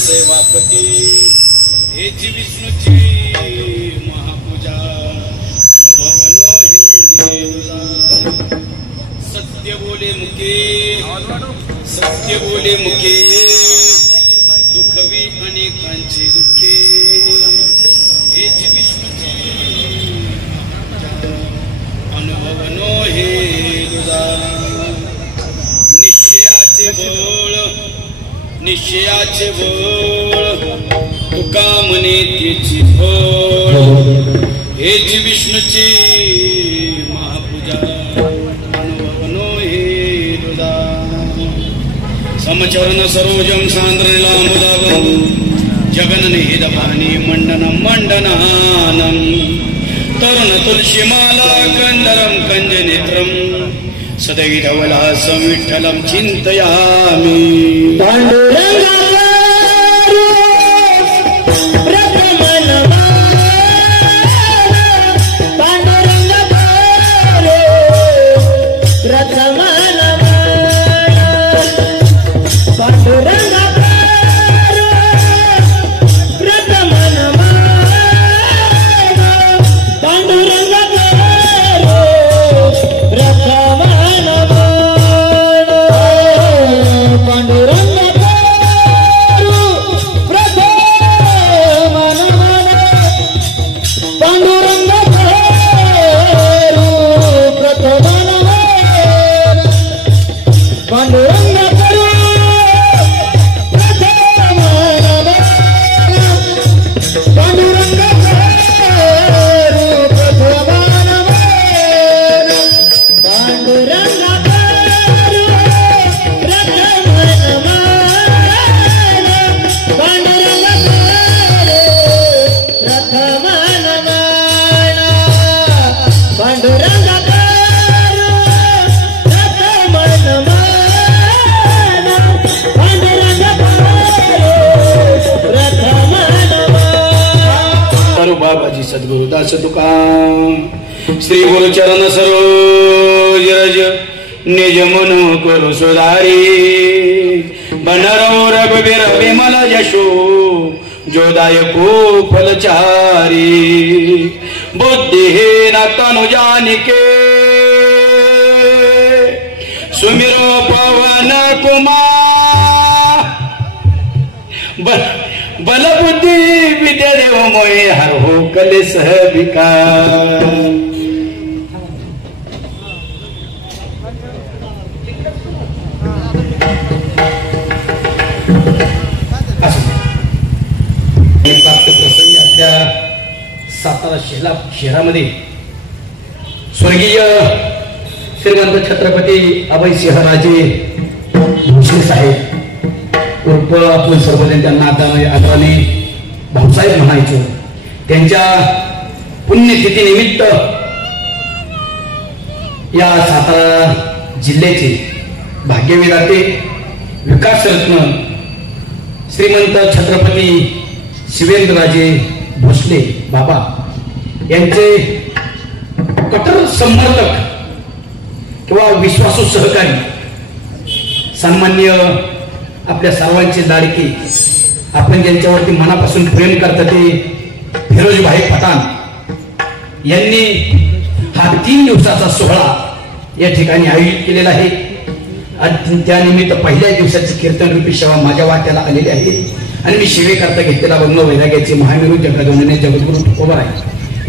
सेवापती हेची विष्णूची महापूजा अनुभवनो हे सत्य बोले मुखे दुःखवी अनेकांचे दुःखे हेची विष्णूची अनुभवनो हे निश्चयाचे बोळ तुका म्हणे त्याची फळ हेच विष्णूची महापूजा अनुभवनो हे दुदा समचरण सरोजम सांद्रलामुदावं जगन्निहितभानी मंडनानं तरुण तुलसीमाला कंदरं कंजनेत्रं सदैवविलासं विठ्ठलं चिन्तयामि सद्गुरुदास तुका श्री गुरुचरण सरोज रज निज मन करू सुधारी बनरव रघुवीर विमल यशो जोदायको फलचारी बुद्धिहीन तनु जानिके सुमिरो पवन कुमार बल बुद्धि विद्या देव मोहे हर हो कलेश विकार प्रसंगी आपल्या सातारा शहरामध्ये स्वर्गीय श्रीमंत छत्रपती अभयसिंहराजे भोसले साहेब उर्फ आपण सर्वजण त्यांना आदराने भाऊसाहेब म्हणायचो त्यांच्या पुण्यतिथी निमित्त या सातारा जिल्ह्याचे भाग्यविधाते विकासरत्न श्रीमंत छत्रपती शिवेंद्रराजे भोसले बाबा यांचे कट्टर समर्थक किंवा विश्वासू सहकारी सन्माननीय आपल्या सर्वांची लाडकी, आपण ज्यांच्यावरती मनापासून प्रेम करता ते फिरोजभाई पठाण यांनी हा 3 दिवसाचा सोहळा या ठिकाणी आयोजित केलेला आहे. त्यानिमित्त पहिल्या दिवसाची कीर्तन रूपी सेवा माझ्या वाट्याला आलेली आहे आणि मी सेवेकरता घेतलेला भग्न वैराग्याचे महामेरू जगदवंदनीय जगद्गुरु तुकोबाराय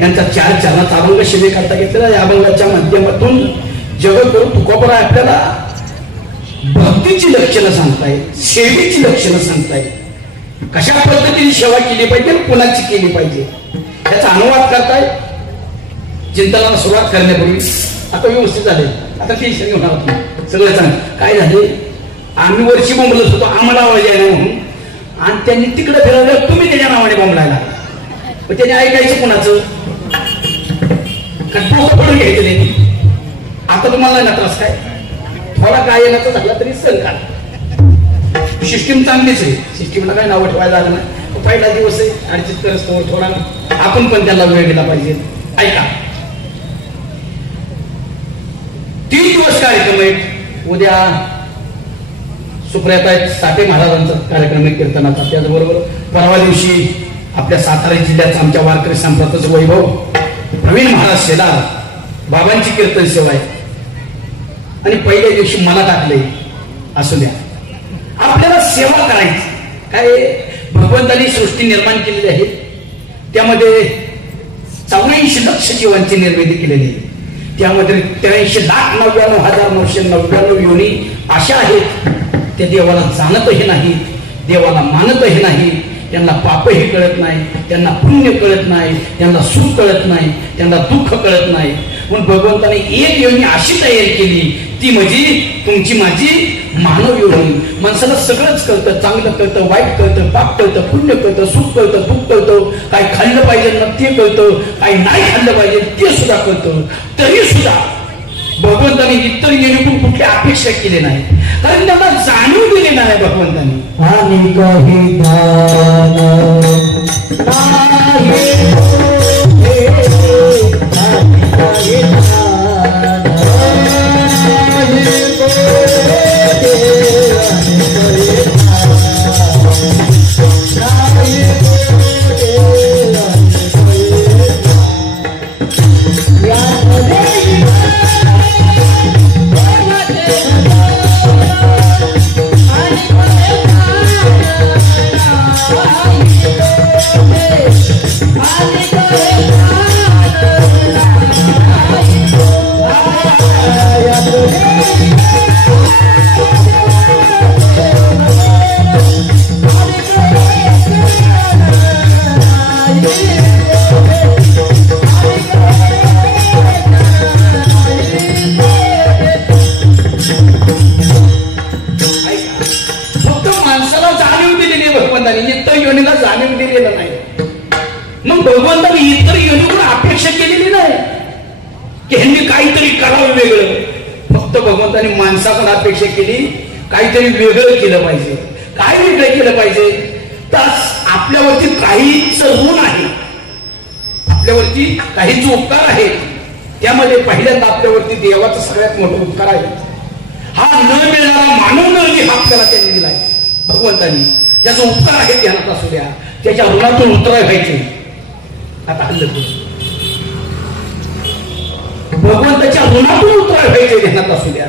यांचा 4 चरणाचा अभंग सेवेकरता घेतलेला. या अभंगाच्या माध्यमातून जगद्गुरु तुकोबाराय आपल्याला भक्तीची लक्षणं सांगताय, सेवेची लक्षणं सांगताय, कशा पद्धतीने सेवा केली पाहिजे, कोणाची केली पाहिजे याचा अनुवाद करताय. चिंतनाला सुरुवात करण्यापूर्वी आता व्यवस्थित झाले, आता टेन्शन घेऊन आहोत सगळं चांगलं. काय झाले, आम्ही वरची बोंबलत होतो, आम्हाला आवाज यायला म्हणून, आणि त्यांनी तिकडे फिरवलं, तुम्ही त्याच्या नावाने बोंबलायला. मग त्याने ऐकायचं कोणाचं, डोकं पडून घ्यायचं नाही. आता तुम्हाला ना त्रास काय, थोडा गायनाचा झाला तरी सण का, सिस्टीम चांगलीच आहे, सिस्टीमला काय नाव ठेवायला झालं नाही. पहिला दिवस आहे, ऍडजस्ट करत थोडा आपण पण त्याला वेळ दिला पाहिजे. ऐका, 3 दिवस कार्यक्रम आहेत. उद्या सुप्रियाताई साठे महाराजांचा कार्यक्रम आहे कीर्तनाचा. त्याचबरोबर परवा दिवशी आपल्या सातारा जिल्ह्याचा आमच्या वारकरी संप्रदायाचं वैभव प्रवीण महाराज शेलार बाबांची कीर्तन सेवा आहे. आणि पहिल्या दिवशी मला टाकले, असू द्या, आपल्याला सेवा करायची. काय भगवंतांनी सृष्टी निर्माण केलेली आहे, त्यामध्ये 84 लक्ष जीवांची निर्मिती केलेली आहे. त्यामध्ये 83,99,999 योनी अशा आहेत त्या देवाला जाणतही नाही, देवाला मानतही नाही, त्यांना पापही कळत नाही, त्यांना पुण्य कळत नाही, त्यांना सुख कळत नाही, त्यांना दुःख कळत नाही. म्हणून भगवंताने एक योनी अशी तयार केली, ती म्हणजे तुमची माझी मानव योनी. माणसाला सगळंच कळतं, चांगलं कळतं, वाईट कळतं, पाप कळतं, पुण्य कळतं, सुख कळतं, दुःख कळतं, काय खाल्लं पाहिजे ना ते कळतं, काय नाही खाल्लं पाहिजे ते सुद्धा कळतं. तरी सुद्धा भगवंताने इतर योनीतून कुठली अपेक्षा केली नाही, कारण त्यांना जाणीव दिली नाही भगवंताने. आणि काही जाणीव दिलेलं नाही. मग भगवंताने इतर योनीकडून अपेक्षा केलेली नाही की ह्यांनी काहीतरी करावं वेगळं. फक्त भगवंताने माणसाकडून अपेक्षा केली, काहीतरी वेगळं केलं पाहिजे. काय वेगळं केलं पाहिजे, तर आपल्यावरती काहीच ऋण आहे, आपल्यावरती काही जो उपकार आहे, त्यामध्ये पहिल्यांदा आपल्यावरती देवाचा सगळ्यात मोठा उपकार आहे. हा न मिळणारा मानव नळी हा आपल्याला त्यांनी दिलाय भगवंतानी. ज्याचा उपकार आहे ध्यानात असू द्या, त्याच्या ऋणातून उतराय व्हायचे. आता हल्लं भगवंताच्या ऋणातून उतराय व्हायचे ध्यानात असू द्या.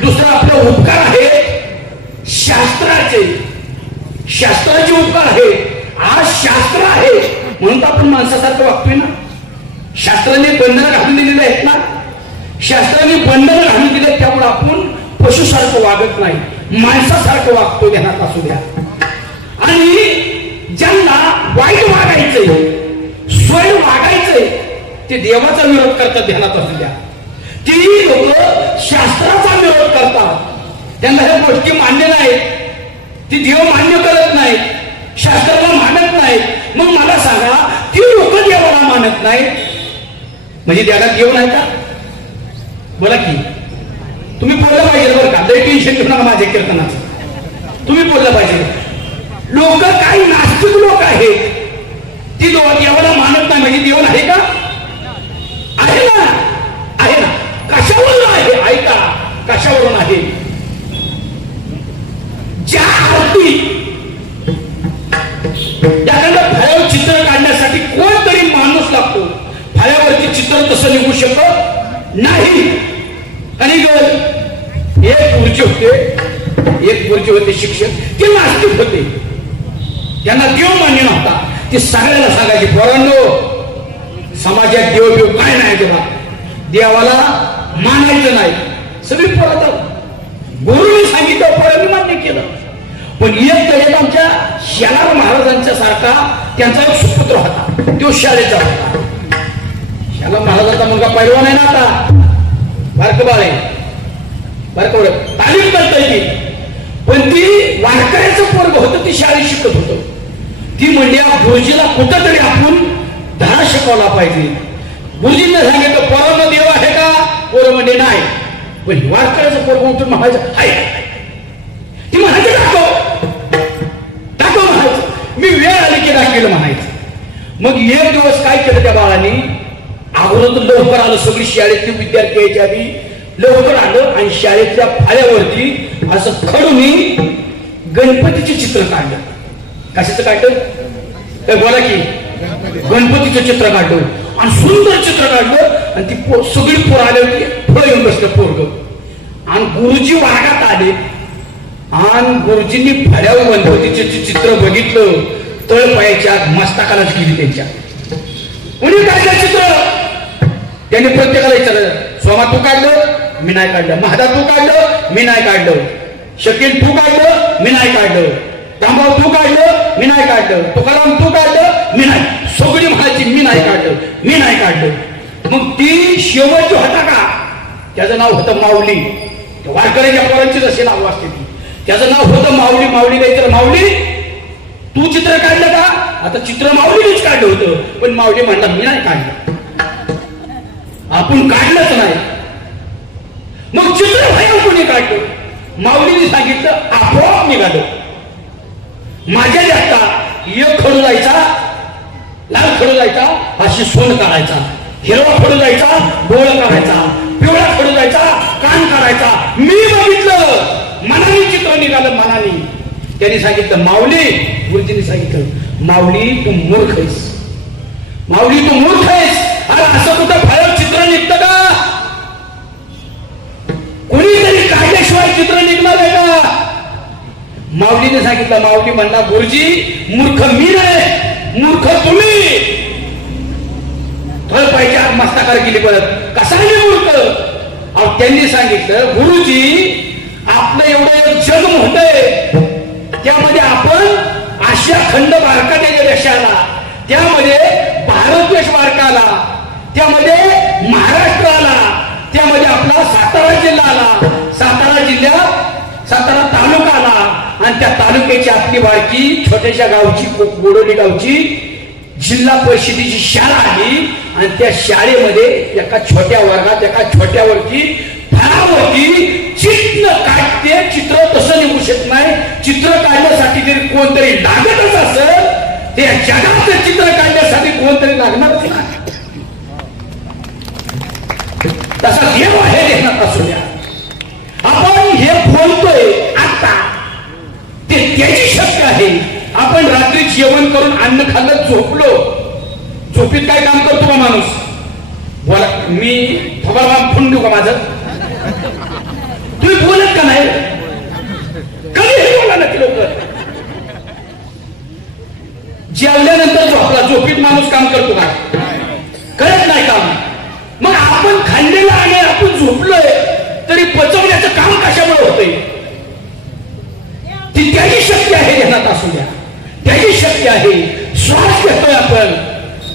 दुसरा आपला उपकार आहे शास्त्राचे, शास्त्राचे उपकार आहे. आज शास्त्र आहे म्हणून तर आपण माणसासारखं वागतोय ना. शास्त्राने बंधनं घालून दिलेले आहेत ना, शास्त्राने बंधनं घालून दिले, त्यामुळे आपण पशुसारखं वागत नाही, माणसासारखं वागतो ध्यानात असू द्या. आणि ज्यांना वाईट वागायचंय, स्वयं वागायचंय, ते देवाचा विरोध करतात ध्यानात असू द्या. ती लोक शास्त्राचा विरोध करतात, त्यांना ह्या गोष्टी मान्य नाहीत, ती देव मान्य करत नाहीत, शास्त्राला मानत नाहीत. मग मला सांगा, ती लोक देवाला मानत नाहीत म्हणजे त्याला देव नाही का? बोला की, तुम्ही बोललं पाहिजे बरं का, लय टेन्शन घेऊ नका माझ्या कीर्तनाचं, तुम्ही बोललं पाहिजे. लोक काही नास्तिक लोक आहेत, ती देवाला मानत नाही म्हणजे देव आहे का? आहे ना, आहे ना. कशावरून आहे ऐका, कशावरून आहे? शकत नाही. आणि एक गुरुजी होते शिक्षक, ते नास्तिक होते, त्यांना देव मान्य नव्हता. ते सगळ्याला सांगायचे, पोरांनो समाजात देव काय नाही, तेव्हा देवाला मानायचं नाही. सगळी पोरात गुरुने सांगितलं, पोरांनी मान्य केलं. पण एक तरी आमच्या शेलार महाराजांच्या सारखा त्यांचा एक सुपुत्र होता, तो शाळेचा होता. शेलार महाराजांचा मुलगा पैलवान आहे ना, आता बारक बाळ आहे, बारक तालीम करता येते. पण ती वारकऱ्याचं पोरग होतं, ती शाळेत शिकत होतं. ती म्हणजे गुरुजीला कुठंतरी आपण धडा शिकवला पाहिजे. गुरुजींना सांगितलं, पोरांना देव आहे का? पोरं म्हणजे नाही. पण वारकऱ्याचं पोरग उठून म्हणायचं आहे, ती म्हणायची टाको म्हणायचं, मी वेळ आली की दाखवलं म्हणायचं. मग एक दिवस काय केलं त्या बाळाने, अगोदर लवकर आलं, सगळी शाळेतली विद्यार्थी यायच्या आधी लवकर आलं आणि शाळेतल्या फाळ्यावरती असं खडून गणपतीचे चित्र काढलं. कशाचं काढलं? काय बोला की, गणपतीचं चित्र काढलं आणि सुंदर चित्र काढलं. आणि ती सगळी पोर आली होती, पुढे येऊन बसलं पोरग. आणि गुरुजी वर्गात आले आणि गुरुजींनी फाळ्यावर गणपतीचे चित्र बघितलं, तळपायाच्या मस्तकालाच गेली त्यांच्या. कोणी काढलं चित्र? त्यांनी प्रत्येकाला विचारलं, सोमा तू काढलं? मी नाही काढलं. महादा तू काढलं? मी नाही काढलं. शकील तू काढलं? मी नाही काढलं. तांबाव तू काढलं? मी नाही काढलं. तुकाराम तू काढलं? मी नाही. सगळी म्हणायची मी नाही काढलं, मी नाही काढलं. मग ती शेवटची होता का, त्याचं नाव होतं माऊली. वारकऱ्याच्या पोरांची जशी नाव असते ती, त्याचं नाव होतं माऊली. माऊली काय तर, माऊली तू चित्र काढलं का? आता चित्र माऊलीनेच काढलं होतं, पण माऊली म्हणला मी नाही काढलं, आपण काढलंच नाही. मग चित्र भया कोणी काढलं? माऊलीने सांगितलं, आपोआप निघालं. माझ्या जास्त एक खडू जायचा, लाल खडू जायचा, अशी सोन काढायचा. हिरवा खडू जायचा, डोळ काढायचा. पिवळा खडू जायचा, कान काढायचा. मी बघितलं, मनाने चित्र निघालं, मनाने. त्यांनी सांगितलं, माऊली, गुरुजींनी सांगितलं, माऊली तू मूर्ख आहेस, माऊली तू मूर्ख आहेस. अरे असं कुठं फळं चित्र निघतं का? कोणीतरी काढल्याशिवाय चित्र निघणार आहे का? माऊलीने सांगितलं. माऊली म्हणला, गुरुजी मूर्ख मी नाही, मूर्ख तुम्ही. थळ पाहिजे मस्तकार केली परत, कसा नाही मूर्ख? अहो त्यांनी सांगितलं, गुरुजी आपलं एवढं जग मोठंय, त्यामध्ये आपण आशिया खंड भारताच्या देशाला, त्यामध्ये भारत देश बारकाला, त्यामध्ये महाराष्ट्र आला, त्यामध्ये आपला सातारा जिल्हा आला, सातारा जिल्ह्यात सातारा तालुका आला. आणि त्या तालुक्याची आपली बारकी छोट्याशा गावची बोडोली गावची जिल्हा परिषदेची शाळा आली. आणि त्या शाळेमध्ये एका छोट्या वर्गात, एका छोट्यावरती फळावरती चित्र काढते. चित्र तसं निघू शकत नाही, चित्र काढण्यासाठी जरी कोणतरी लागतच असेल, त्या जगाचं चित्र काढण्यासाठी कोणतरी लागणारच नाही. तसा देव आहे देण्यात असू द्या. आपण हे बोलतोय आता, ते त्याची शक्ती आहे. आपण रात्री जेवण करून अन्न खाल्लं, झोपलो, झोपीत काय काम करतो का माणूस? बोला, मी थोडा फोन देऊ का माझं? तुम्ही बोलत का नाही? कधी हे बोला नक्की लोक. जेवल्यानंतर झोपला, झोपीत माणूस काम करतो का? करत नाही काम. मग आपण खाल्लेलं आणि आपण झोपलोय तरी पचवण्याचं काम कशामुळे होतंय? ती त्याची शक्ती आहे ध्यानात असू द्या, त्याची शक्ती आहे. श्वास घेतोय आपण,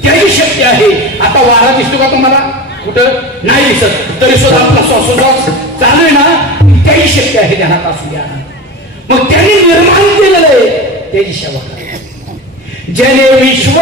त्याची शक्ती आहे. आता वारा दिसतो का तुम्हाला? कुठं नाही दिसत, तरी सुद्धा आपला श्वासोश्वास चालू आहे ना, त्याची शक्ती आहे ध्यानात असू द्या. मग त्यांनी निर्माण केलेलं आहे, त्याची सेवा करा. जने विश्व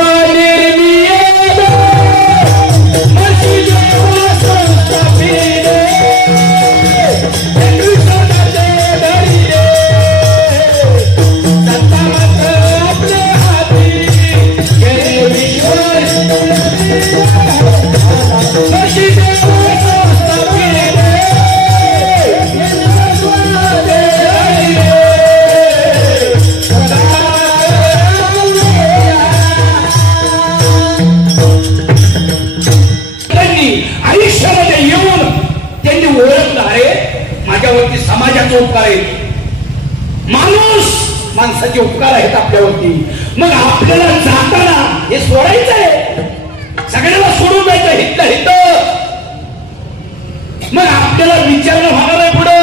समाजाचे उपकार आहेत, माणसाचे उपकार आहेत आपल्यावरती. मग आपल्याला जाताना हे सोडायचं आहे, सगळ्याला सोडून जायचं हित हित. मग आपल्याला विचारणं होणार आहे पुढं.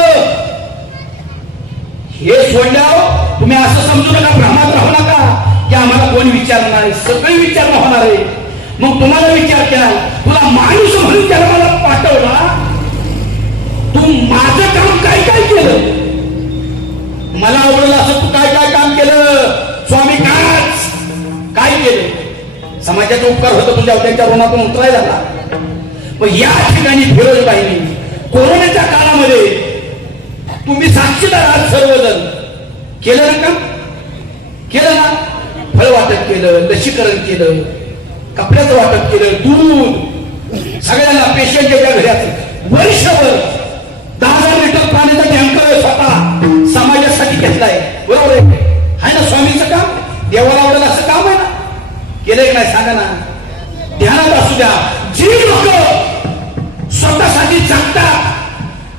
हे सोडल्यावर तुम्ही असं समजू नका, भ्रमात राहू नका की आम्हाला कोण विचारणार आहे. सगळी विचारणं होणार आहे. मग तुम्हाला विचारत्या, तुला माणूस म्हणून त्याला मला पाठवला, तू माझं काम काय काय केलं, मला आवडलं असं तू काय काय काम केलं, स्वामी काय केलं. समाजाचा उपकार होता तुझ्या त्यांच्या ऋणातून उतरायला लागला. मग या ठिकाणी फिरोजबाईंनी कोरोनाच्या काळामध्ये तुम्ही साक्षीदार आहात, सर्वजण केलं ना, काम केलं ना, फळ वाटप केलं, लसीकरण केलं, कपड्याचं वाटप केलं, दूध सगळ्यांना पेशंटच्या घरात वर्षभर 10,000 लिटर पाण्याचा टँकर स्वतः समाजासाठी घेतलाय. बरोबर आहे ना. स्वामीचं काम देवाला आवडेल असं काम आहे ना, केलंय नाही सांगा ना. ध्यानात असू द्या, जी लोक स्वतःसाठी जगतात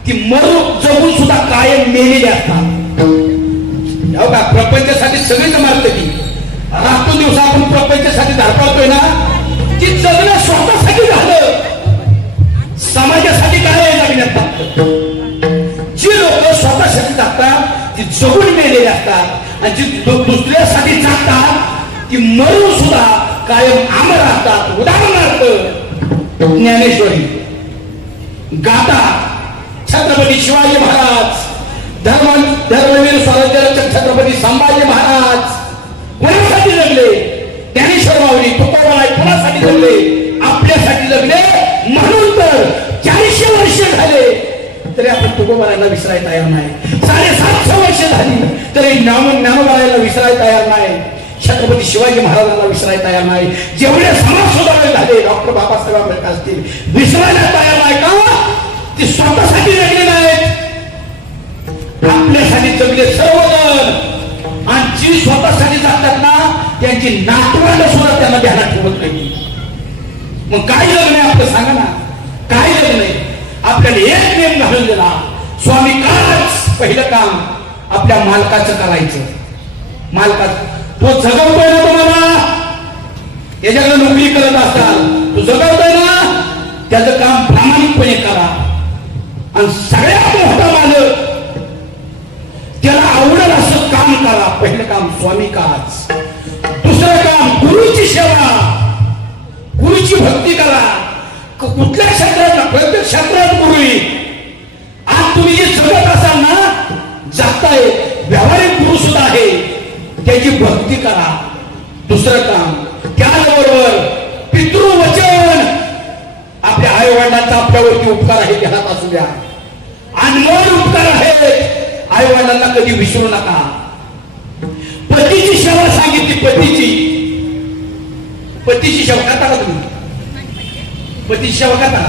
ती जगून सुद्धा कायम मेलेली असतात. हो का, प्रपंचासाठी सगळेच मारत की रात्र दिवसा आपण प्रपंचासाठी धडपडतोय ना, ती जगणं स्वतःसाठी झालं, समाजासाठी काय जगण्यात. जी लोक स्वतःसाठी जगतात ती जगून मेलेली असतात, आणि जी दुसऱ्यासाठी जगतात ती मरून सुद्धा कायम अमर असतात. उदाहरणार्थ ज्ञानेश्वरी गाथा छत्रपती शिवाजी महाराज, धर्मवीर स्वराज्य छत्रपती संभाजी महाराज कोणासाठी जगले, ज्ञानेश्वर माऊली तुकोबाराय कोणासाठी जगले, आपल्यासाठी जगले. म्हणून तर 400 वर्ष झाले तरी आपण तुकोबारायला विसरायला तयार नाही. 750 वर्ष झाली तरी ज्ञानोबारायला विसरायला तयार नाही. छत्रपती शिवाजी महाराजांना विसरायला तयार नाही. जेवढे समाज सुधारले झाले, डॉक्टर बाबासाहेब आंबेडकर असतील, विसरायला तयार नाही. का? ते स्वतःसाठी जगले नाहीत, आपल्यासाठी जगले सर्वजण. आणि जी स्वतःसाठी जगतात ना, त्यांची नातवंड सुद्धा त्यांना ध्यानात ठेवत नाही. मग काय जगणे आपलं सांगा ना, काय जगणे. आपल्याला एक नियम घालून दिला, स्वामी काच पहिलं काम आपल्या मालकाचं करायचं. मालकाचं तो जगवतोय ना तुम्हाला, याच्याकडे नोकरी करत असताल, तो जगवतोय ना, त्याचं काम प्रामाणिकपणे करा. आणि सगळ्यात मोठा मालक त्याला आवडेल असं काम करा. पहिलं काम स्वामी काच. दुसरं काम गुरुची सेवा, गुरुची भक्ती करा. कुठल्या क्षेत्रात, प्रत्येक क्षेत्रात गुरु. आज तुम्ही जे जगत असाल ना, जाताय, व्यावहारिक गुरु सुद्धा आहे, त्याची भक्ती करा. दुसरं काम त्याबरोबर पितृवचन, आपल्या आई वडिलांचा आपल्यावरती उपकार आहे, ध्यानात असू द्या. अनमोल उपकार आहे, आई वडिलांना कधी विसरू नका. पतीची सेवा सांगितली, पतीची सेवा करता का तुम्ही? पतीची सेवा करता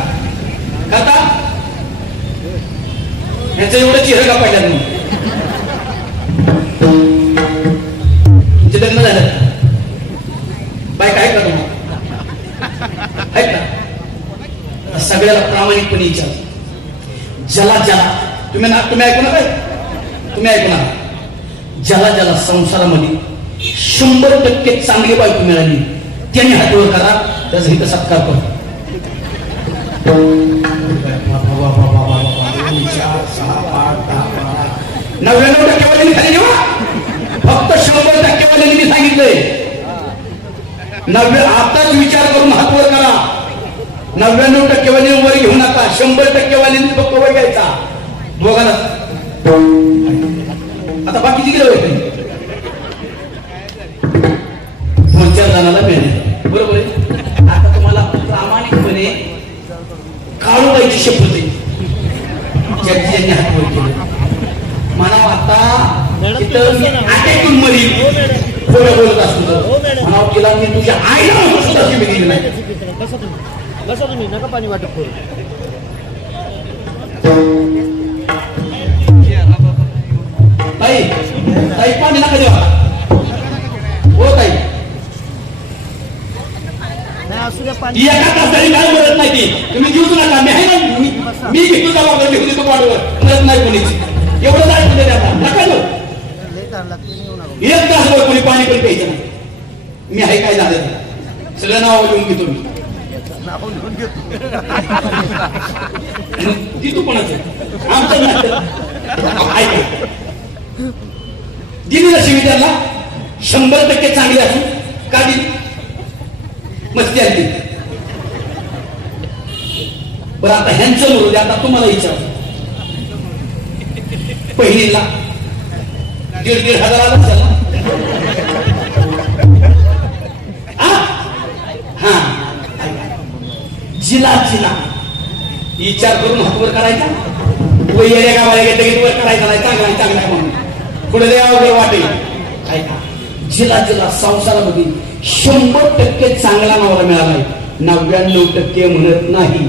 याचं एवढं चेहरा का पाहिजे तुम्ही? तुमचे लग्न झालं, बायका आहे का तुम्हाला? आहेत का? सगळ्याला प्रामाणिकपणे विचार. ज्याला तुम्ही ऐकू नका, तुम्ही ऐकू नका. ज्याला संसारामध्ये 100% चांगली बायको मिळाली त्याने हातवर करा, त्याचा हित सत्कार करा. 99% वाल्यांनी खाली जेव्हा, फक्त 100% वाल्यांनी मी सांगितलंय. आताच विचार करून हातवर करा. 99% वाल्यांनी वर घेऊ नका, 100% वाल्यांनी फक्त वर घ्यायचा. दोघांना आता बाकीची किती होते, 2-4 जणांना मिळेल. बरोबर आहे. आता तुम्हाला प्रामाणिकपणे काळूबाईची शपथ आहे, ज्यांनी हातवर केलं. म्हणावं आता तिथं अटॅकून मरील, खोटं बोलत असतो म्हणावं तिला मी तुझ्या आईला सुद्धा मी दिली नाही. कसं तुम्ही नका पाणी वाटप करू. ताई पाणी नका देवा. हो ताई, एका तासाने काय बोलत नाही ती, तुम्ही देऊच नका. मी आहे ना, मी घेतो जबाबदारी, घेतो पाठवर, म्हणत नाही कोणीची. एवढं जाय म्हणजे आता नका जाऊ. लय ताण लागते नाही होणार. एक तासभर कोणी पाणी पण प्यायचं नाही. मी आहे काय झालं सगळं नाव लिहून घेतो मी. नाव लिहून घेतो. ती तू कोणाचं आमचं ऐका दिली ना शिवी त्यांना 100% चांगली असून का दिली मस्ती आली. बरं आता ह्यांचं बोलू दे. आता तुम्हाला विचार पहिलीला 1,500 असेल ना. हा जिला जिला विचार करून हातवर करायचा. येण्या गावाला गेलं की वर करायचा नाही. चांगला चांगला म्हणून पुढे अवघड वाटेल. ऐका जिला जिला संसारामध्ये 100% चांगला नवरा मिळालाय. 99% म्हणत नाही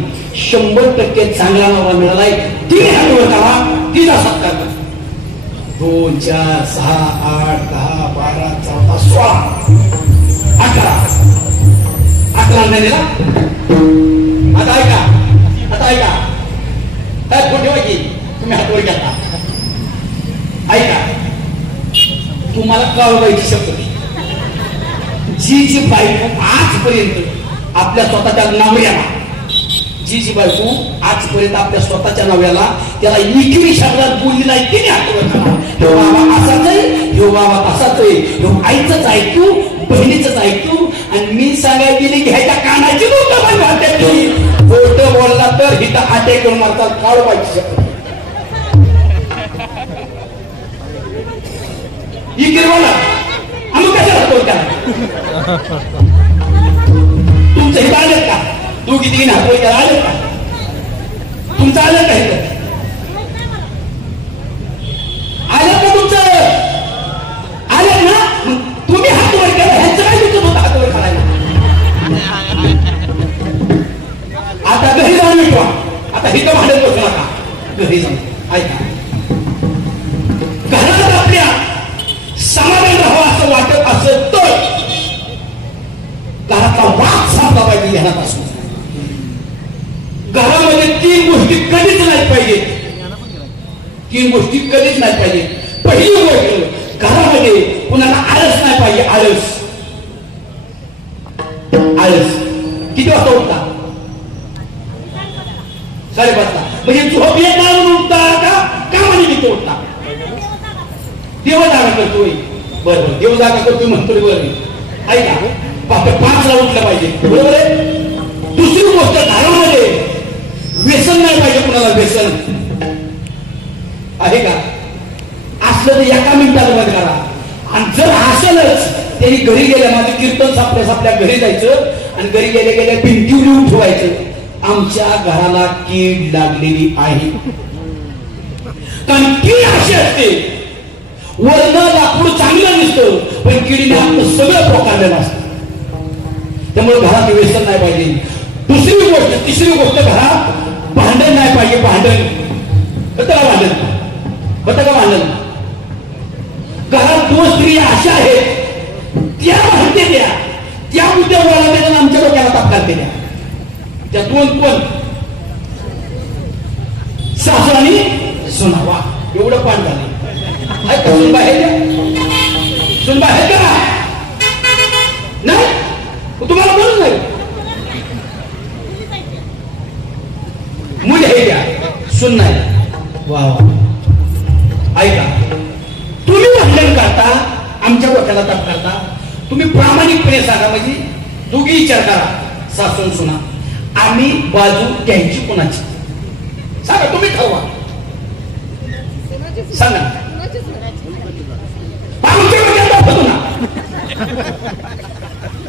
100% चांगला नवरा मिळालाय. तिने हातवर करा. तिचा सत्कार करा. 2 4 6 8 10 12 14 16 18 महिन्याला. आता ऐका काय ठेवा की तुम्ही हातवर घेता. ऐका तुम्हाला कळवायची शब्द जी बायको आजपर्यंत आपल्या स्वतःच्या नवऱ्याला जी बायको आजपर्यंत आपल्या स्वतःच्या नवऱ्याला त्याला इकरी शब्दात बोलली नाही तिने हातवर करा. ह्यो बाबा असाच आहे, ह्यो बाबा तसाच आहे, ह्यो आईचंच ऐकू बहिणीचंच ऐकू. आणि मी सांगायला गेली घ्यायच्या कानाची लोक खोट बोलला तर हिथं आटे करून मारतात. काळवायची शब्द इकडे बोला आम्ही कशाला बोलता. तुमचं हे आलं का तू किती हात त्याला आलं का तुमचं आलं का इथं आलं का तुमचं आलं ना. तुम्ही हात वर केला ह्यांचं काय तुमचं होतं हात वर करायला. आता घरी जाऊन मिटवा. आता हिथं भांडत बसू नका. घरी जाऊन ऐका घरात आपल्या समाधान राहावं असं वाटत असेल तर घरातला वाद साधला पाहिजे. ह्यापासून घरामध्ये 3 गोष्टी कधीच नाही पाहिजे. 3 गोष्टी कधीच नाही पाहिजे. पहिली गोष्ट घरामध्ये कुणाला आळस नाही पाहिजे. आळस किती वाजता उठता 5:30 म्हणजे झोप येत नाही उठता का कामाने किती उठता. देव जागा करतोय. बरोबर देव जागा करतोय म्हणतोय. बरोबर ऐका 5ला उठलं पाहिजे. बरोबर आहे. दुसरी गोष्ट घरामध्ये व्यसन नाही पाहिजे. कुणाला व्यसन आहे का असलं तर एका मिनिटात बंद करा. आणि जर असेलच त्यांनी घरी गेल्या माझं कीर्तन सापल्या घरी जायचं आणि घरी गेल्या भिंती लिहून ठेवायचं आमच्या घराला कीड लागलेली आहे. कारण कीड अशी असते वर्ण लाकूड चांगलं दिसतं पण किडीने आपलं सगळं पोकारलेलं असतं. त्यामुळे घरात व्यसन नाही पाहिजे. तिसरी गोष्ट घरात भांडण नाही पाहिजे. भांडण होतं का भांडण घरात 2 स्त्रिया अशा आहेत त्या भांडते त्या मुद्द्यावर आमच्या डोक्याला ताप घालते त्या 2 कोण सासू आणि सुनावा एवढं पाठ झालं. सुनबा आहे का नाही तुम्हाला बोलत नाही. मुली आहे त्या सुन नाही. वा ऐका तुम्ही भांडण करता आमच्या डोक्याला ताप करता. तुम्ही प्रामाणिकपणे सांगा. म्हणजे दोघी विचार करा सासून सुना आम्ही बाजू घ्यायची कोणाची सांगा. तुम्ही ठरवा सांगा. आमच्या डोक्याला ताप होतो ना.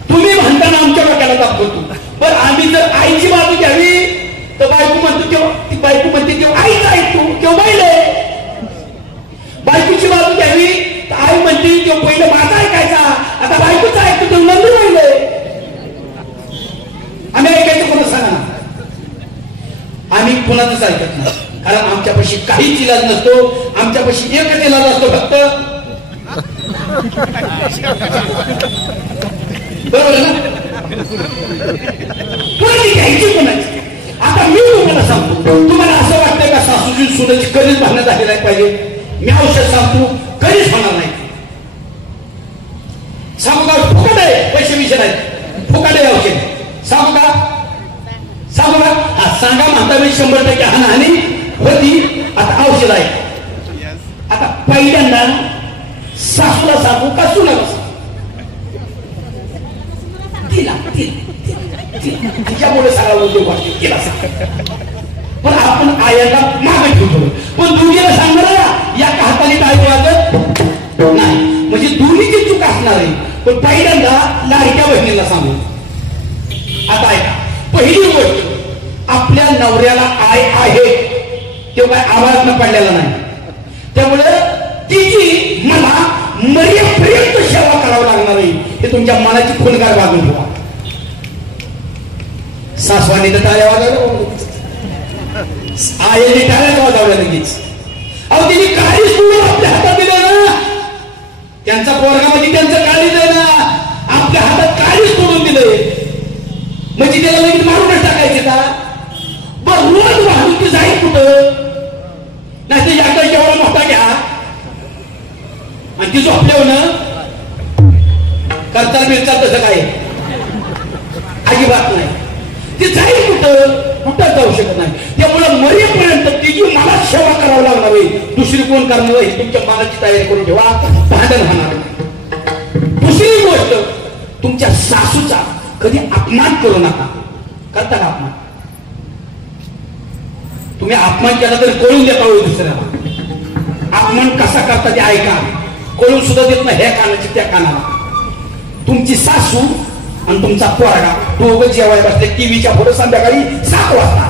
तुम्ही म्हणताना आमच्या डोक्याला ताप होतो. पण आम्ही जर आईची बाजू घ्यावी तर बायको म्हणतो तेव्हा आईच ऐकतो किंवा बैल आहे. बायकोची बाजू घ्यावी तर आई म्हणते तेव्हा पहिलं माझा ऐकायचा आता बायकोचा ऐकतो तेव्हा नंतर राहिलंय. आम्ही ऐकायचं कोणाच सांगा ना. आम्ही कोणाचंच ऐकत नाही. कारण आमच्यापाशी काहीच इलाज नसतो. आमच्यापाशी एकच इलाज असतो फक्त बरोबर ना. कोणाची घ्यायची कोणाची आता मी तुम्हाला सांगतो, तुम्हाला असं वाटतंय का सासूची सुनेची कधीच भांडण झाली नाही पाहिजे? मी औषध सांगतो, कधीच होणार नाही. सांगू का? फुकट आहे, पैसे विषय नाही, फुकट आहे औषध. सांगू का? सांगू का? हा सांगा म्हणता मी 100% हानी होती. आता औषध आहे. आता पहिल्यांदा सासूला सांगू का सुनाला सांगू? तिच्यामुळे सगळा उद्योग वाटतो, तिला सांग. पण आपण आयाला मागे ठेवतो, पण दोघीला सांगणार या हाताने काय वाजत नाही, म्हणजे दोन्हीची चूक असणार आहे. पण पहिल्यांदा लाडक्या बहिणीला सांगू. आता ऐका, पहिली गोष्ट, आपल्या नवऱ्याला आय आहे तेव्हा काय आवाज न पडलेला नाही, त्यामुळे तिची मला मर्यादेपर्यंत सेवा करावं लागणार आहे. हे तुमच्या मनाची खुणगार बाजून ठेवा. सासवानी तर टाळ्या वाजवल्या, आईने टाळ्या वाजवल्या लगेच. अहो तिने काही सोडून आपल्या हातात दिलं ना, त्यांचा पोरगामध्ये त्यांचं काळी दिलं ना, आपल्या हातात काही सोडून दिलंय, म्हणजे त्याला लगेच मारूनच टाकायचे का? बरं रोज वाहून ती जाईल कुठं? नाही ते याकडे जेवढा मोठा घ्या आणि ती झोपल्यावर ना करता बिरता तसं काय अजिबात नाही. ती जाईल कुठं? कुठं जाऊ शकत नाही. त्यामुळे मरेपर्यंत तिची मला सेवा करावं लागणार आहे, दुसरी कोण करणार आहे? तुमच्या मनाची तयारी करून ठेवा, भांडण होणार. दुसरी गोष्ट, तुमच्या सासूचा कधी अपमान करू नका. करता का अपमान? तुम्ही अपमान केला तरी कळून देता हो दुसऱ्याला. अपमान कसा करता ते ऐका, कळून सुद्धा देत नाही ह्या कानाची त्या कानाला. तुमची सासू आणि तुमचा पोरगा दोघं जेवायला बसले टीव्हीच्या पुढे संध्याकाळी 7 वाजता.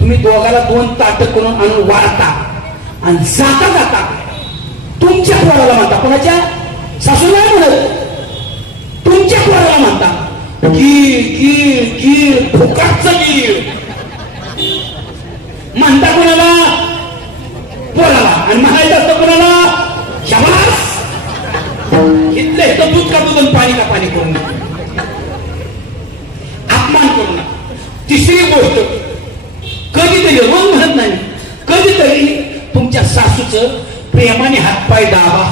तुम्ही दोघाला 2 ताट करून आणून वाढता आणि जाता जाता तुमच्या पोराला म्हणता, कोणाच्या? सासूला नाही म्हणत, तुमच्या पोराला म्हणता कीर कीर कीर, फुकाटचं कीर म्हणता. कोणाला? पोराला. आणि म्हणायचं असतं कोणाला? शाबास. इथले तर दूध का दूध आणि पाणी का पाणी करून अपमान करू नका. तिसरी गोष्ट, कधीतरी, रोज म्हणत नाही, कधीतरी तुमच्या सासूचं प्रेमाने हातपाय दाबा.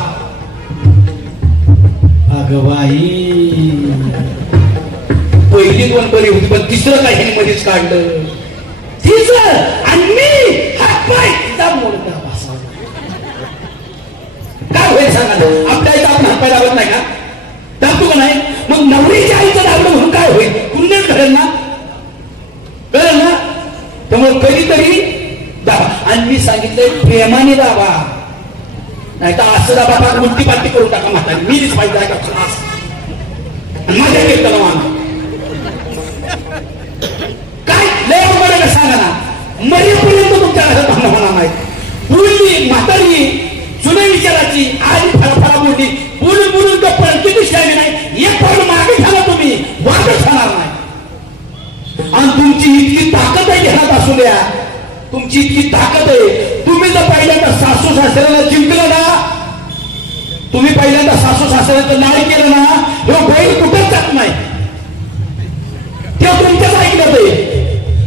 अगं बाई, पहिली 2 बरी होती, पण तिसरं काही मध्येच काढलं. तिसरं आणि मी हातपाय दाबून दाबा. काय होईल सांगा ना? आपल्या आईचा आपण हातपाय दाबत नाही का? दाबतो का नाही? मग नवरीच्या आईचं दाबलं म्हणून काय होईल? पुण्यच घडेल ना, कळेल ना? त्यामुळे कधीतरी दाबा. आणि मी सांगितलंय प्रेमाने दाबा, नाही तर असं दाबा उलटी पालटी करून टाका म्हातारी. मीच पाहिजे का खास आणि माझ्या कीर्तन मान काय लय का सांगा ना. मरेपर्यंत तुमच्या घरात भांडण होणार नाही. पूर्वी म्हातारी जुने विचाराची आज फळफळा बोलली, बोलून बोलून तो किती शाळी नाही, एक पाऊल मागे झाला तुम्ही वाटच होणार नाही. आणि तुमची इतकी ताकद आहे घरात असू द्या, तुमची इतकी ताकद आहे. तुम्ही जर पहिल्यांदा सासू सासऱ्याला जिंकलं ना, तुम्ही पहिल्यांदा सासू सासऱ्याचं नाळ केलं ना, हे बैल कुठंच जात नाही, ते तुमच्याच ऐकलं आहे.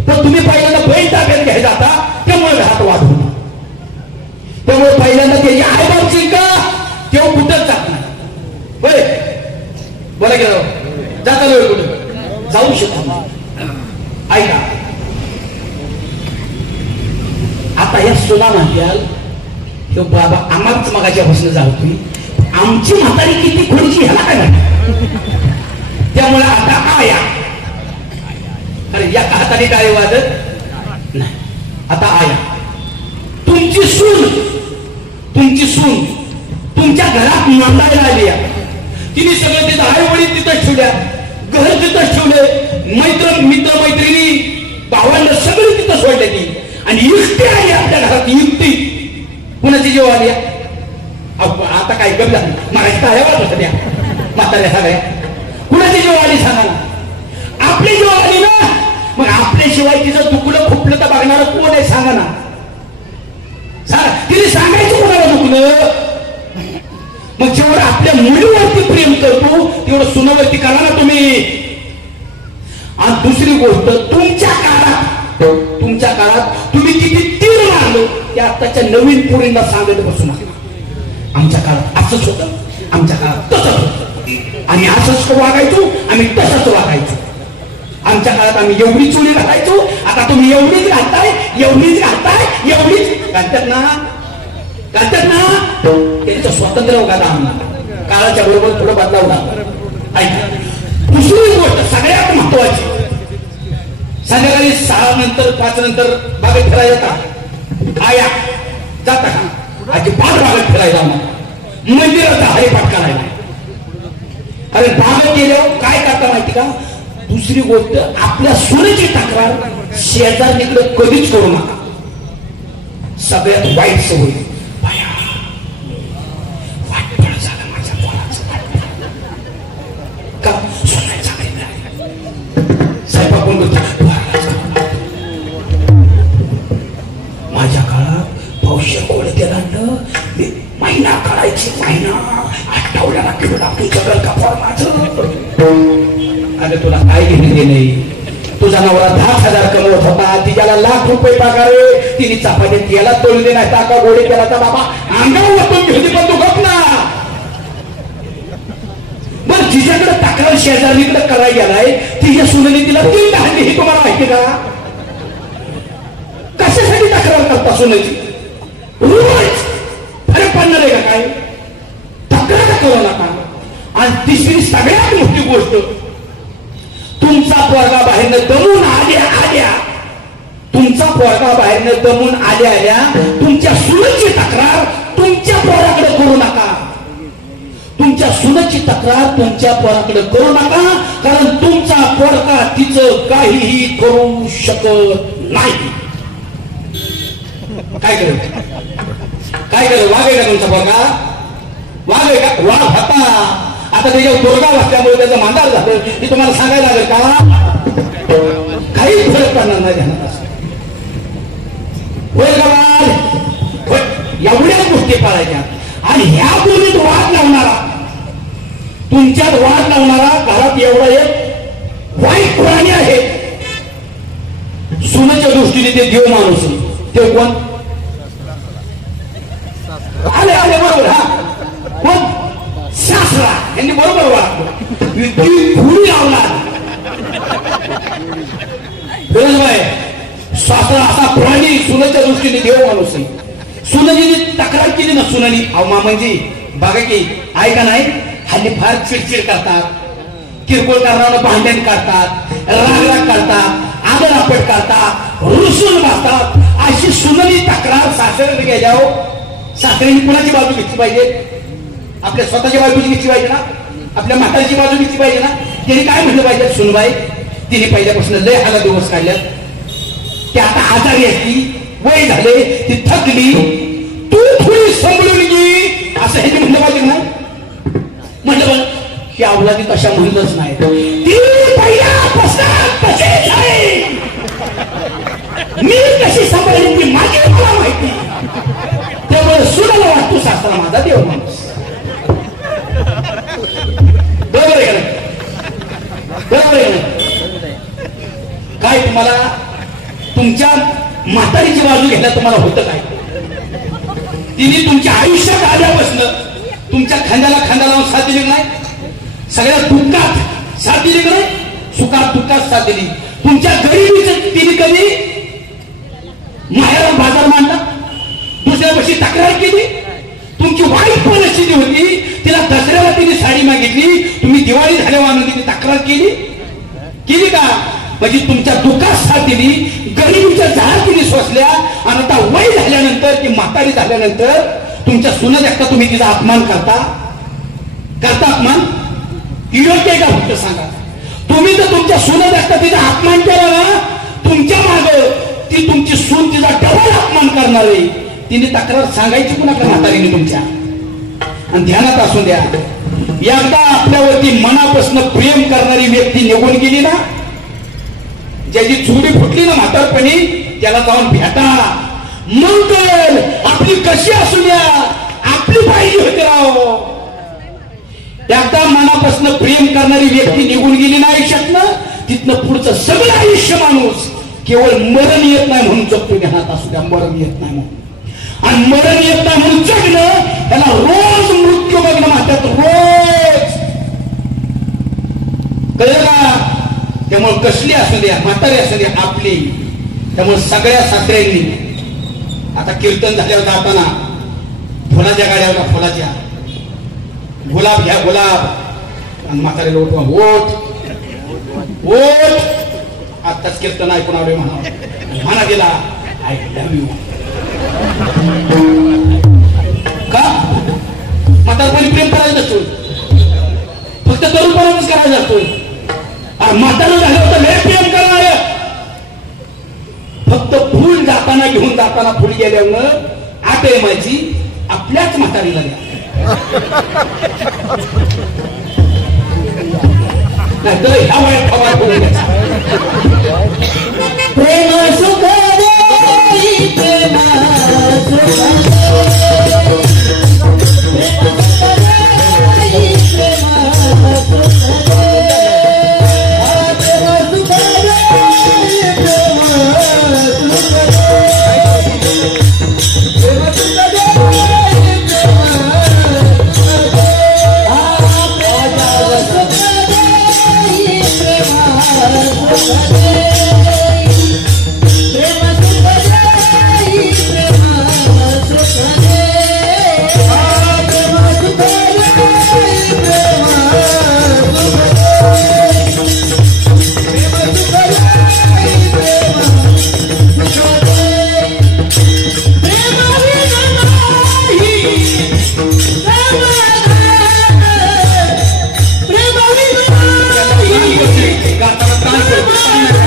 तर तुम्ही पहिल्यांदा बैल ताब्यात घ्यायला जाता, त्यामुळे घरात वाद होतो. त्यामुळे पहिल्यांदा त्याची आईबाप जिंका, तेव्हा कुठंच जात नाही. बरे बोला गेलो जाता वेळ कुठं जाऊ शकतो. ऐका, आता या सुना म्हणत्याल की बाबा आम्हाच मगाच्या बसणं जाऊ तुम्ही, आमची म्हातारी किती खोडीची ह्याला काय म्हणतात. त्यामुळे आता आया, अरे या हाताने काय वाजत नाही. आता आया, तुमची सून तुमच्या घरात नोंदायला आली आहे. तिने सगळं तिथं आई वडील तिथंच ठेवल्या, घर तिथंच ठेवले, मित्र मैत्रिणी भावांना सगळी तिथं सोडले ती. आणि युक्ती आली आपल्या घरात, युक्ती कुणाची जेव्हा आली आता काय गमला मागायची काय वाटत द्या म्हाताऱ्या सगळ्या कुणाची जेव्हा आली सांगा ना. आपली जेव्हा आली ना, मग आपल्याशिवाय तिचं दुखलं खुपलं तर बघणार कोण आहे सांगा ना. तिने सांगायचं कोणाला दुखलं. मग जेवढं आपल्या मुलीवरती प्रेम करतो तेवढं सुनावरती करा ना तुम्ही. आणि दुसरी गोष्ट, तुमच्या काळात तुमच्या काळात तुम्ही किती तीर मारलो ते आताच्या नवीन पिढीला सांगत बसू नका. आमच्या काळात असंच होतं, आमच्या काळात तसंच होतं, आम्ही असंच वागायचो, आम्ही तसंच वागायचो. आमच्या काळात आम्ही एवढी चोळी घालायचो, आता तुम्ही एवढीच घालताय, एवढीच घालताय, एवढीच घालतात ना, घालतात ना. त्यांचं स्वातंत्र्य बघा आम्हाला काळाच्या बरोबर थोडं बदलाव लागला. ऐका, दुसरी गोष्ट सगळ्यात महत्वाची, संध्याकाळी 6 नंतर 5 नंतर बागेत फिरायला येतात. आया जाता का अजिबात बागेत फिरायला मंदिराचा हरिपाठ करायला. अरे बागेत गेल्यावर काय करता माहिती का? दुसरी गोष्ट, आपल्या सुनेची तक्रार शेजारणीकडे कधीच करू नका. सगळ्यात वाईट सवय, वाटपण झालं माझ्या पोराचं, का सुनायचा स्वयंपाक कोण करतो? माझ्या काळात पावशे कोळ केलं मी महिना काढायची, महिना आठवड्याला किलो लागतो सगळं कापड माझं. अरे तुला काय घेणे नाही? तुझा नवरा 10,000 कमवत होता, तिच्याला लाख रुपये पगार, तिने चपाती त्याला तोडले नाही, टाका गोडे केला तर बाबा अंगावर वाटून घेतली, पण तू गप ना. बरं जिच्याकडे तक्रार शेजारणीकडे करायला गेलाय, तिच्या सुनेने तिला 3 दहांडी, हे तुम्हाला माहिती का? कशासाठी तक्रार करता सुनेची? रोज फरक पडणार आहे का काय? तक्रार करू नका. आणि तिसरी सगळ्यात मोठी गोष्ट, तुमचा पोरगा बाहेरनं दमून आल्या, तुमचा पोरगा बाहेरनं दमून आल्या तुमच्या सुनेची तक्रार तुमच्या पोराकडे करू नका. तुमच्या सुनेची तक्रार तुमच्या पोराकडे करू नका, कारण तुमचा पोरगा तिचं काहीही करू शकत नाही. काय करेल? काय करेल? वागेल का तुमचा पोरगा? वागेल का? वाघ होता, आता त्याच्यावर दुर्गा वाचल्यामुळे त्याचं मांदार झालं, हे तुम्हाला सांगायला लागेल का? काही फरक पडणार नाही ध्यानात. एवढ्याच गोष्टी पाळायच्या. आणि ह्या बोलीत वाद लावणारा, तुमच्यात वाद लावणारा घरात एवढा एक वाईट प्राणी आहे. सुनेच्या दृष्टीने ते देव माणूस, ते कोण? आले आले बरोबर. हा कोण? सासरा. यांनी बरोबर वाटतो, भुरी लावणार. सासरा असा प्राणी, सुनेच्या दृष्टीने देव माणूस आहे. सुनेजीने तक्रार केली ना सुनानी, अहो मामाजी बघा की ऐका नाही, हल्ली फार चिडचिड करतात, किरकोळ कारणानं भांडण करतात, रागराग करतात, आदरापट करतात, रुसून बसतात. अशी सुनानी तक्रार सासऱ्याने गेल्यावर सासऱ्याने कुणाची बाजू घेतली पाहिजे? आपल्या स्वतःची बाजू घेतली पाहिजे ना, आपल्या म्हातारीची बाजू घेतली पाहिजे ना. तिने काय म्हटलं पाहिजे? सुनबाई तिने पहिल्यापासून लय हाला दिवस काढल्यात, ते आता आजारी असती, वय झाले, ती थकली, तू थोडी समजून घे, असं हे म्हणलं पाहिजे ना. म्हटलं बघ की अवलादी तशा म्हणलंच नाही, ती पहिल्यापासून तशीच आहे, मी कशी सांभाळली ती माझी मला माहिती. त्यामुळे सुनाला वाटतो सासरा माझा देव माणूस. बरोबर आहे का? बरोबर आहे. काय तुम्हाला तुमच्या म्हातारीची बाजू घ्यायला तुम्हाला होतं काय? तिने तुमच्या आयुष्यात आल्यापासून तुमच्या खांद्याला खांदा लावून साथ दिली नाही, सगळ्या दुःखात साथ दिली नाही, सुखात दुःखात साथ दिली. तुमच्या गरिबीचं तिने कधी माहेरात बाजार मांडला, दुसऱ्या वर्षी तक्रार केली. तुमची वाईट परिस्थिती होती, तिला दसऱ्याला तिने साडी मागितली, तुम्ही दिवाळी झाल्यावर आणून तिने तक्रार केली का? म्हणजे तुमच्या दुःखात साथ दिली, गरिबीच्या झाड तिने सोसल्या. आणि आता वय झाल्यानंतर, ती म्हातारी झाल्यानंतर तुमच्या सुना देखता तुम्ही तिचा अपमान करता अपमान? योग्य आहे का? फक्त सांगा. तुम्ही तर तुमच्या सुना देखता तिचा अपमान केला ना, तुमच्या मागे ती तुमची सून तिचा डबल अपमान करणार आहे. तिने तक्रार सांगायची कुणाकडे? म्हातारीने तुमच्या. आणि ध्यानात असू द्या, एकदा आपल्यावरती मनापासून प्रेम करणारी व्यक्ती निघून गेली ना, ज्याची चुडी फुटली ना म्हातारपणी, त्याला जाऊन भेटा. मग आपली कशी असू द्या, आपली पाहिजे होती राव. एकदा मनापासून प्रेम करणारी व्यक्ती निघून गेली ना आयुष्यातनं, तिथनं पुढचं सगळं आयुष्य माणूस केवळ मरण येत नाही म्हणून जगतो, ध्यानात असू द्या, मरण येत नाही म्हणून. आणि मरण येत नाही म्हणून जगणं त्याला रोज मृत्यू बघणं म्हणतात, रोज. कळलं का? त्यामुळे कसली असू द्या, म्हातारी असू द्या आपली, त्यामुळे सगळ्या सासऱ्यांनी आता कीर्तन झाल्यावर जाताना फुलाच्या गाड्या होत्या, फुलाच्या, गुलाब घ्या गुलाब, आणि म्हातारे लोक ओट ओट. आत्ताच कीर्तन ऐकून आलोय म्हणा गेला आय लव्ह यू. का म्हातारपणी प्रेम करायचं असतो, फक्त तरुणपणातच करायचं असतो. अरे म्हातारं झालं होतं लय प्रेम करणार, फक्त फुल जाताना घेऊन जाताना फुल गेल्यावर आठ माझी आपल्याच म्हातारीला द्या, नाही तर ह्या वयात खबर करून द्यायचा. प्रेम सुख दे, प्रेम सुख गाताना